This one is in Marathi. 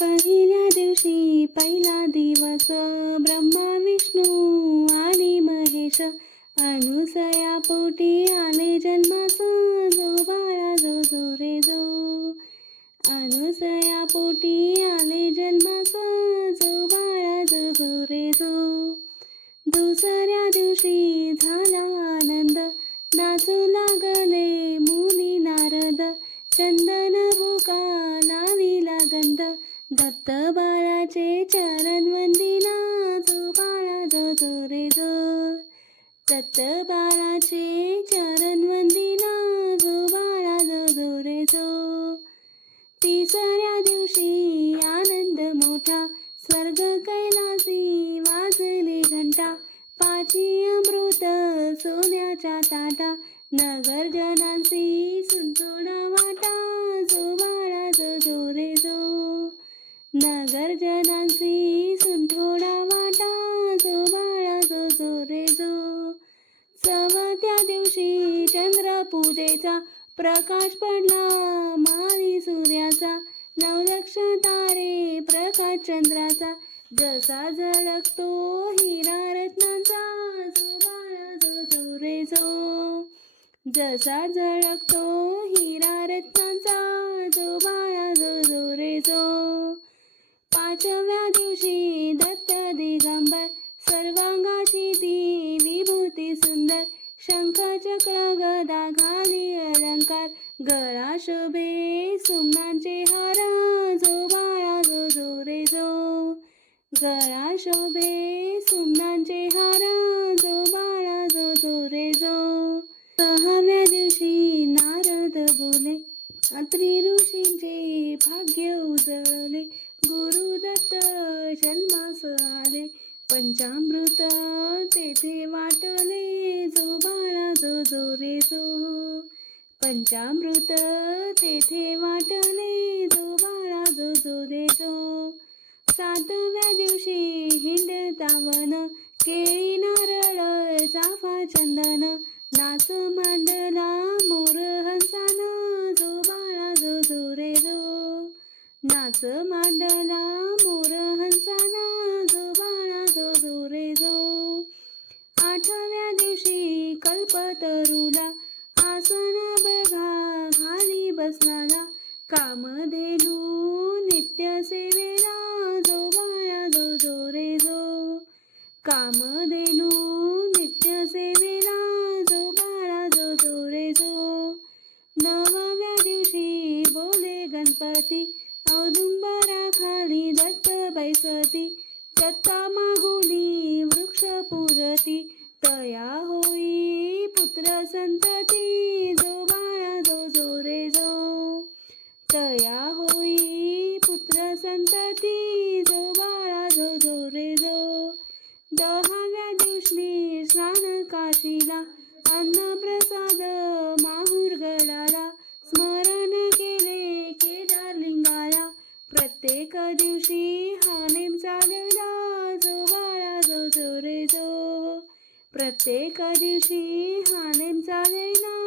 पहिल्या दिवशी पहिला दिवस ब्रह्मा विष्णू आणि महेश अनुसया पोटी आले जन्मास जो बाळा जो जो रे जो. अनुसया पोटी आले जन्मास जो बाळा जो जो रे जो. दुसऱ्या दिवशी झाला आनंद नाचू लागले दत्त बाळाचे चरण वंदिना जो बाळा जो जो रे जो. दत्त बाळाचे चरण वंदिना जो बाळा जो जो रे जो. तिसऱ्या दिवशी आनंद मोठा स्वर्ग कैलासी वाजले घंटा. पाची अमृत सोन्याच्या ताटा नगर जनांसी पूजेचा प्रकाश पडला. मारी सूर्याचा नवलक्ष तारे प्रकाश चंद्राचा जसा झळकतो हिरा रत्नांचा जो बाळा जो जो रे जो. जसा झळकतो हिरा रत्नांचा जो बाळा जो जो रे जो. पाचव्या दिवशी दत्त दिगंबर सर्वांगा शंख चक्र गदा घाली अलंकार. गळा शोभे सुमनांचे हार जो बाळा जो जो रे जो. गळा शोभे सुमनांचे हार जो बाळा जो जो रे जो. सहाव्या दिवशी नारद बोले अत्री ऋषींचे भाग्य उजळले. गुरुदत्त जन्मास आले. पंचामृत तेथे वाटले. पंचामृत तेथे वाटले जो बाळा जो जो देतो. सातव्या दिवशी हिंडतावन केळी नारळ चाफा चंदन नाच मांडला मोर हंसान जो बाळा जो जो रे जो नाच मांडला मोर हंसाना जो बाळा जो जो रे जो आठव्या दिवशी कल्पतरुला आसन बघा घाली बसनाला कामधेनू नित्य सेवेला जो बाळा जो जो रे जो. कामधेनू नित्य सेवेला जो बाळा जो जो रे जो. नवव्या दिवशी बोले गणपती औदुंबरा खाली दत्त बैसती. दत्ता मागुली तया होई पुत्र संतती जो बाळा जो जो रे जो. दहाव्या दिवशी स्नान काशीला अन्न प्रसाद माहूर गडाला स्मरण केले केदार लिंगाला. प्रत्येक दिवशी हा नेम चालवला जो बाळा जो जो रे जो. प्रत्येक दिवशी हा नेम चालवला